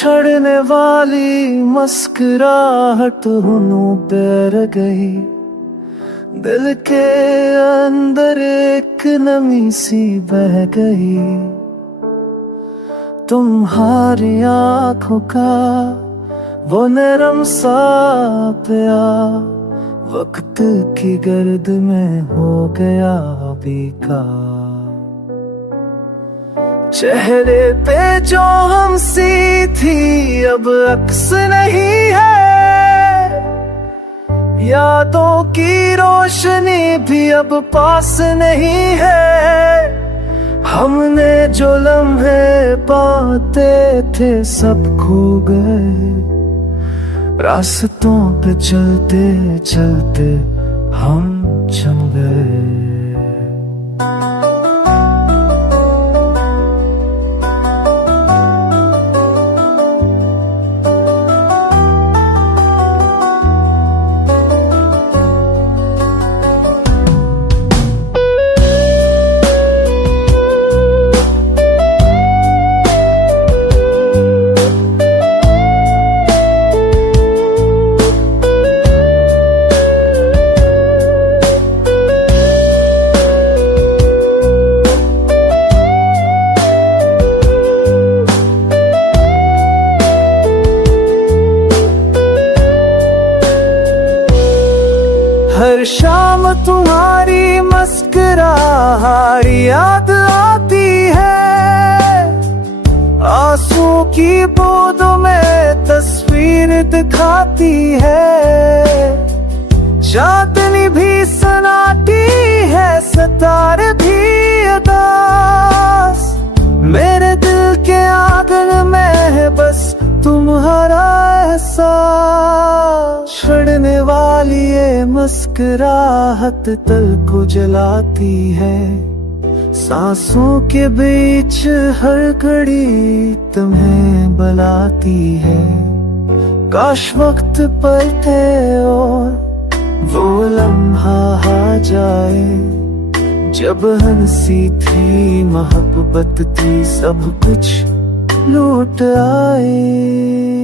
छड़ने वाली मुस्कुराहट होनों पे रह गई, दिल के अंदर एक नमी सी बह गई। तुम्हारी आँखों का वो नरम सा प्यार वक्त की गर्द में हो गया बेकार। चेहरे पे जो हंसी थी अब अक्स नहीं है, यादों की रोशनी भी अब पास नहीं है। हमने जो लम्हे पाते थे सब खो गए, रास्तों पे चलते चलते हम जम गए। हर शाम तुम्हारी मुस्कुराहट याद आती है, आंसू की बूंदों में तस्वीर दिखाती है। चांदनी भी सन्नाटी है, सितारे भी उदास, मेरे दिल के आंगन में है बस तुम्हारा एहसास। छड़ने वाली ये मुस्कुराहट दिल को जलाती है, सांसों के बीच हर घड़ी तुम्हें बुलाती है। काश वक्त पलटे और वो लम्हा आ जाए, जब हंसी थी मोहब्बत थी सब कुछ लौट आए।